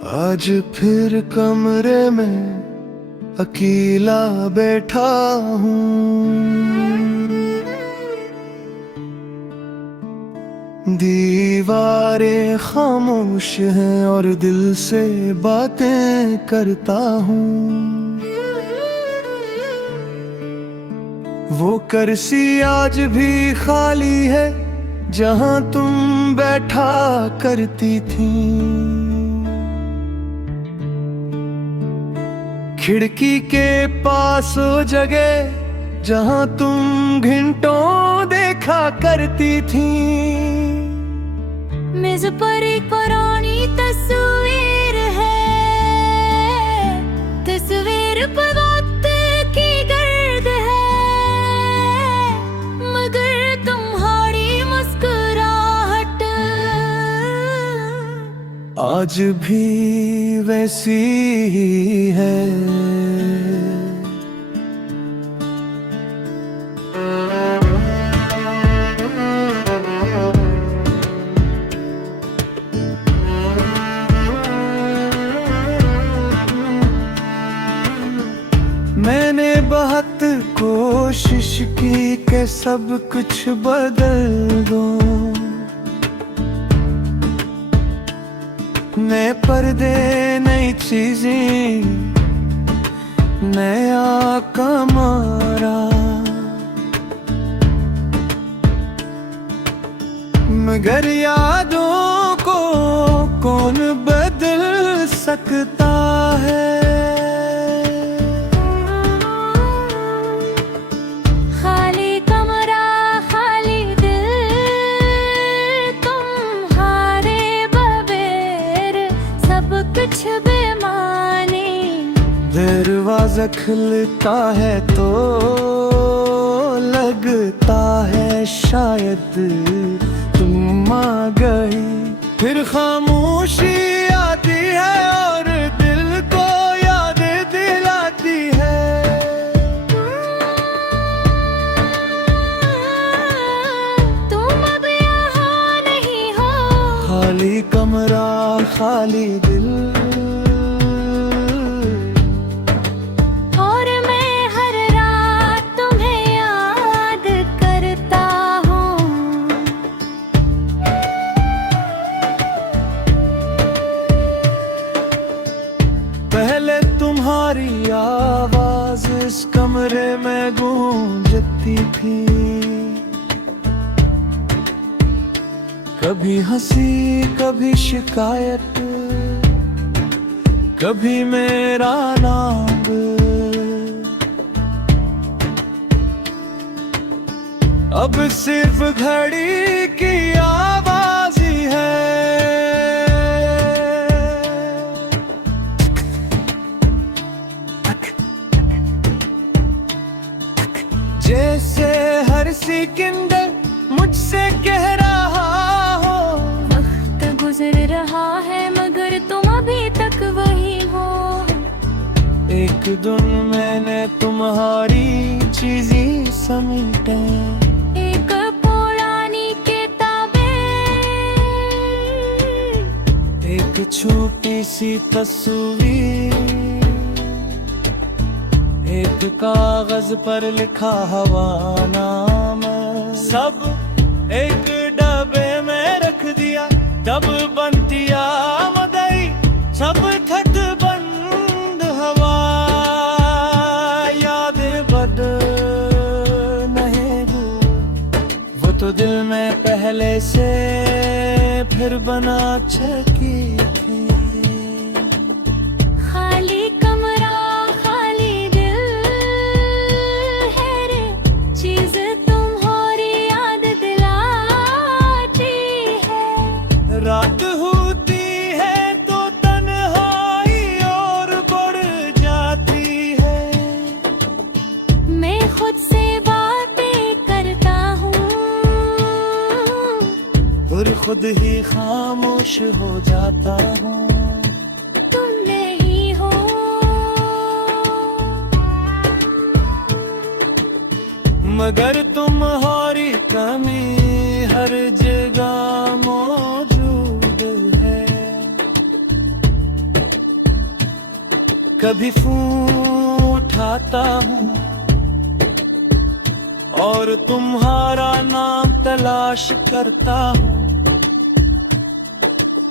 आज फिर कमरे में अकेला बैठा हूँ। दीवारें खामोश हैं और दिल से बातें करता हूँ। वो कुर्सी आज भी खाली है जहाँ तुम बैठा करती थी। खिड़की के पास वो जगह जहाँ तुम घंटों देखा करती थी। मेज पर एक पुरानी तस्वीर है, तस्वीर पर वक्त की गर्द है, मगर तुम्हारी मुस्कुराहट आज भी वैसी ही है। मैंने बहुत कोशिश की कि सब कुछ बदल दूं। नए पर्दे, नई चीजें, नया कमरा, मगर यादों को कौन बदल सकता है। कुछ बेमानी दरवाजा खुलता है तो लगता है शायद तुम आ गई। फिर खामोशी आती है और दिल को याद दिलाती है। तुम अब यहाँ नहीं हो। खाली कमरा, खाली दिल, और मैं हर रात तुम्हें याद करता हूँ। पहले तुम्हारी आवाज इस कमरे में गूंजती थी। कभी हंसी, कभी शिकायत, कभी मेरा नाम। अब सिर्फ घड़ी की आवाज ही है। जैसे हर सेकंड मुझसे कह रहा हो, वक्त गुजर रहा है मगर तुम अभी तक वही हो। एक दिन मैंने तुम्हारी चीजें समेटे, एक पुरानी किताबें, एक छोटी सी तस्वीर, एक कागज पर लिखा हवा नाम, सब एक डब्बे में रख दिया। तब बनती आमदई सब थक बंद हवा। यादें बद नहीं वो तो दिल में पहले से फिर बना चुकी थी। खाली कमरा, खाली दिल है रे, चीज तुम्हारी याद दिलाती है। रात होती है तो तन्हाई और बढ़ जाती है। मैं खुद से बातें करता हूँ और खुद ही खामोश हो जाता हूँ। तुम नहीं हो। मगर तुम्हारी कमी हर जगह मौजूद है। कभी फोन उठाता हूँ और तुम्हारा नाम तलाश करता हूँ,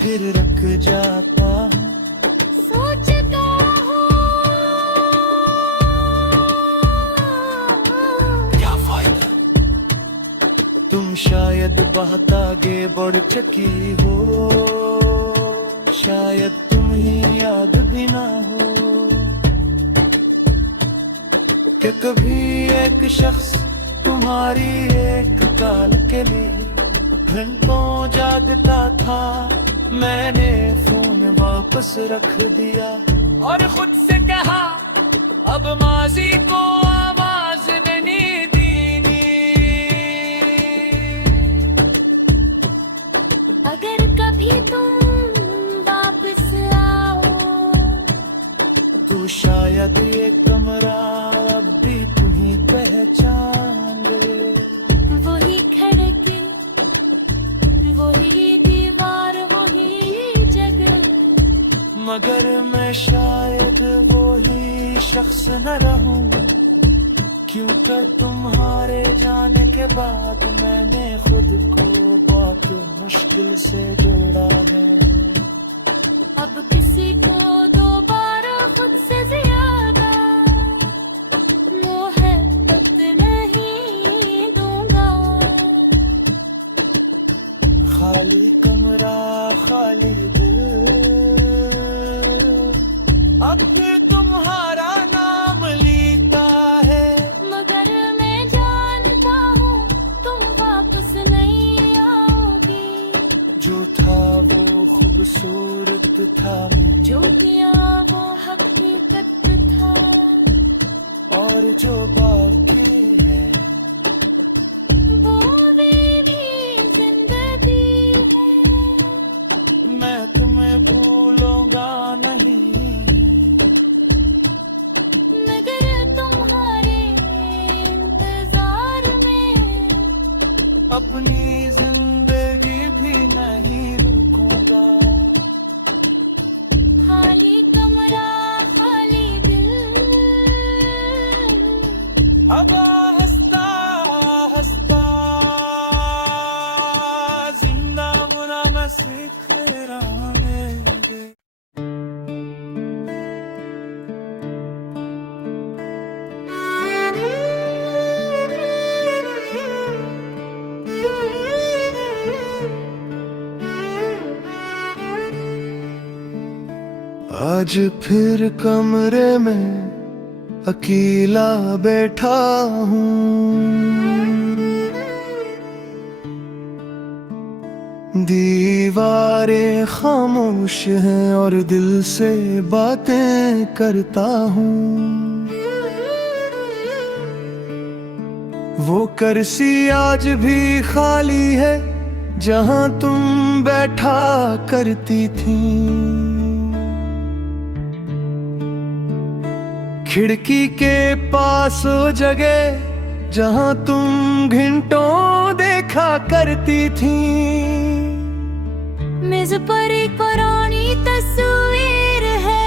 फिर रख जाता हूँ। सोचता क्या फायदा, तुम शायद बहुत आगे बढ़ चुकी हो, शायद तुम्हें याद भी ना हो कि कभी एक शख्स तुम्हारी एक काल के लिए घंटों जागता था। मैंने फोन वापस रख दिया और खुद से कहा अब माजी को आवाज नहीं देनी। अगर कभी तुम वापस आओ तू शायद ये कमरा अब भी तुम्हें पहचान ले। वही खिड़की, वही दीवार, वही जगह, मगर मैं शायद वही शख्स न रहूं, क्योंकि तुम्हारे जाने के बाद मैंने खुद को बहुत मुश्किल से जोड़ा है। अब किसी को दोबारा खुद से ज्यादा मोहब्बत नहीं दूंगा। खाली कमरा खाली दिल, अब भी तुम्हारा नाम लेता है, मगर मैं जानता हूँ तुम वापस नहीं आओगी। जो था वो खूबसूरत था, जो किया वो हकीकत था, और जो बाकी है वो मेरी जिंदगी है। मैं तुम्हें भूलूंगा नहीं, मगर तुम्हारे इंतजार में अपनी जिंदगी भी नहीं रुकूंगा। खाली कमरा खाली दिल, अब हंसता हंसता जिंदा बनाना सीख रहा हूं। आज फिर कमरे में अकेला बैठा हूँ, दीवारें खामोश हैं और दिल से बातें करता हूँ। वो कुर्सी आज भी खाली है जहाँ तुम बैठा करती थी। खिड़की के पास वो जगह जहाँ तुम घंटों देखा करती थी। मेज पर एक पुरानी तस्वीर है,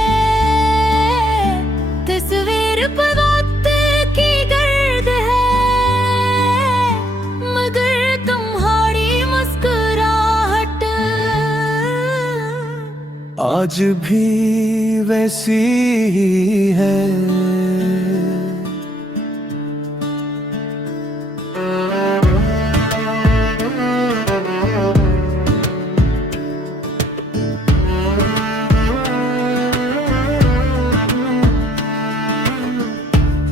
तस्वीर पर वक्त की गर्द है, मगर तुम्हारी मुस्कुराहट आज भी वैसी ही है।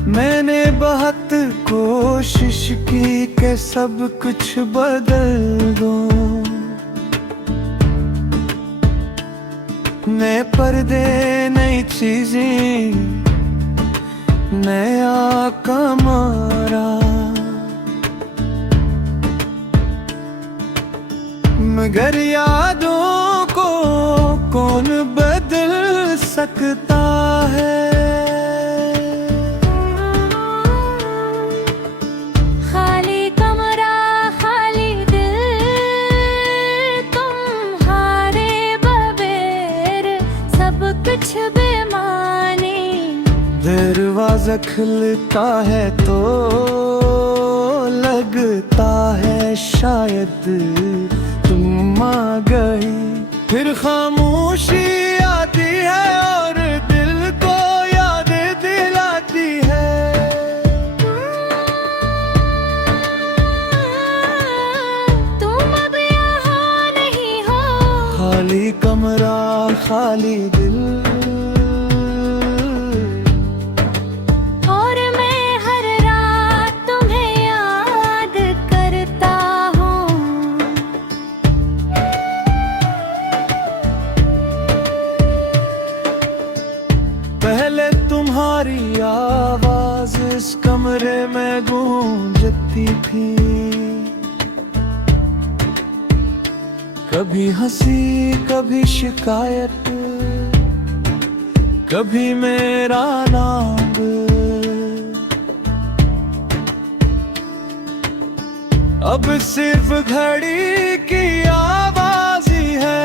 मैंने बहुत कोशिश की कि सब कुछ बदल दूं, नए पर्दे नई चीजें नया कमरा, मगर यादों को कौन बदल सकता है। खाली कमरा खाली दिल, तुम्हारे बगैर सब कुछ बेमानी। दरवाजा खुलता है तो लगता है शायद तुम आ गई, फिर खामोशी आती है और दिल को याद दिलाती है। तुम अब यहाँ नहीं हो, खाली कमरा खाली दिल, और मैं हर रात तुम्हें याद करता हूँ। पहले तुम्हारी आवाज इस कमरे में गूंजती थी, कभी हंसी कभी शिकायत, कभी मेरा नाम। अब सिर्फ घड़ी की आवाज ही है,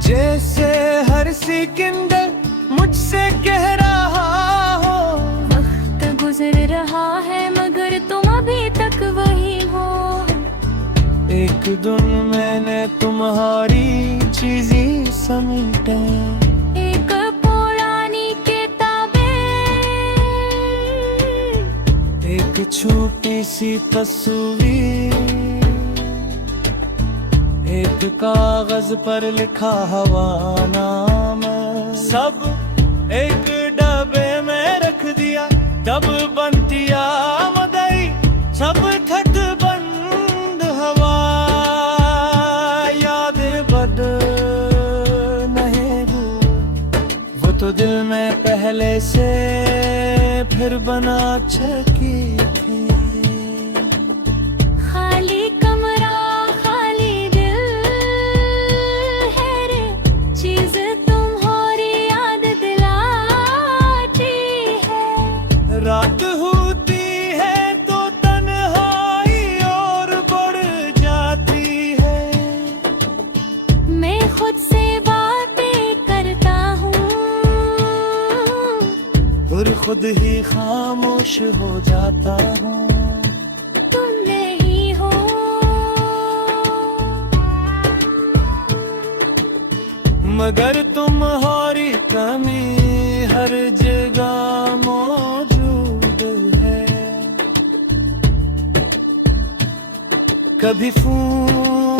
जैसे हर सिकंदर मुझसे कह रहा हो, वक्त गुजर रहा है मगर तुम अभी तक वही हो। एक दिन मैंने तुम्हारी चीजें समेटे, एक पुरानी किताबें, एक छोटी सी तस्वीर, एक कागज पर लिखा हवा नाम, सब एक डब्बे में रख दिया। तब बनतिया मदई सब थक बंद हवा, याद बद नहीं वो तो दिल में पहले से फिर बना चुकी थी। खाली कमरा खाली दिल है रे, चीज तुम्हारी याद दिलाती है। रात होती है तो तन्हाई और बढ़ जाती है, मैं खुद से बातें करता हूँ, और खुद ही खामोश हो जाता हूँ। तुम नहीं हो। मगर तुम्हारी कमी हर जगह मौजूद है, कभी फोन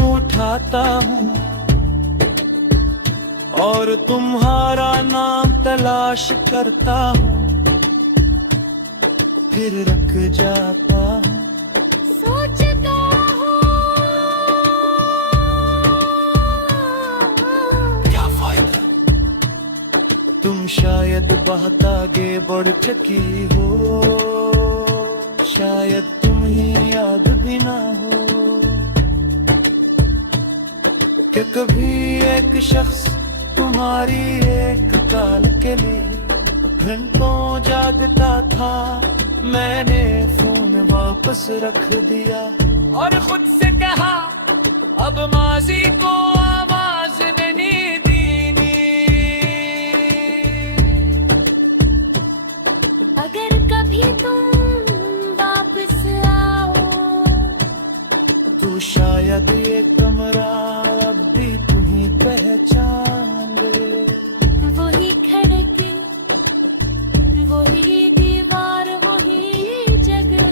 उठाता हूँ और तुम्हारा नाम तलाश करता हूँ, फिर रख जाता हूँ। सोचता हूँ क्या फायदा, तुम शायद बहुत आगे बढ़ चुकी हो, शायद तुम्हें याद भी ना हो कि कभी एक शख्स तुम्हारी एक काल के लिए घंटों जागता था। मैंने फोन वापस रख दिया और खुद से कहा अब माजी को आवाज नहीं देनी। अगर कभी तुम वापस आओ तो शायद ये कमरा अब भी तुम्हें पहचान ले। वही खिड़की वही दीवार वही जगह,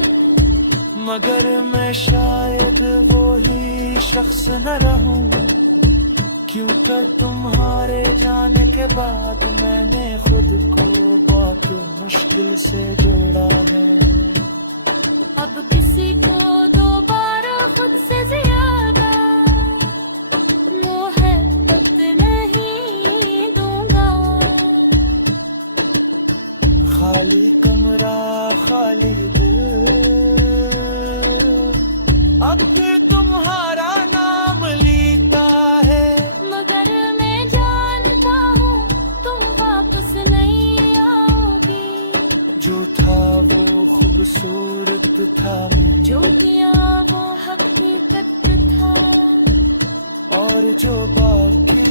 मगर मैं शायद वही शख्स न रहूं, क्योंकि तुम्हारे जाने के बाद मैंने खुद को बहुत मुश्किल से जोड़ा है। अब किसी को दोबारा खुद से ज्यादा मोहब्बत नहीं दूंगा। खाली कमरा खाली दिल, अब तुम्हारा नाम लेता है, मगर मैं जानता हूँ तुम वापस नहीं आओगी। जो था वो खूबसूरत था, जो किया वो हकीकत था। और जो बाकी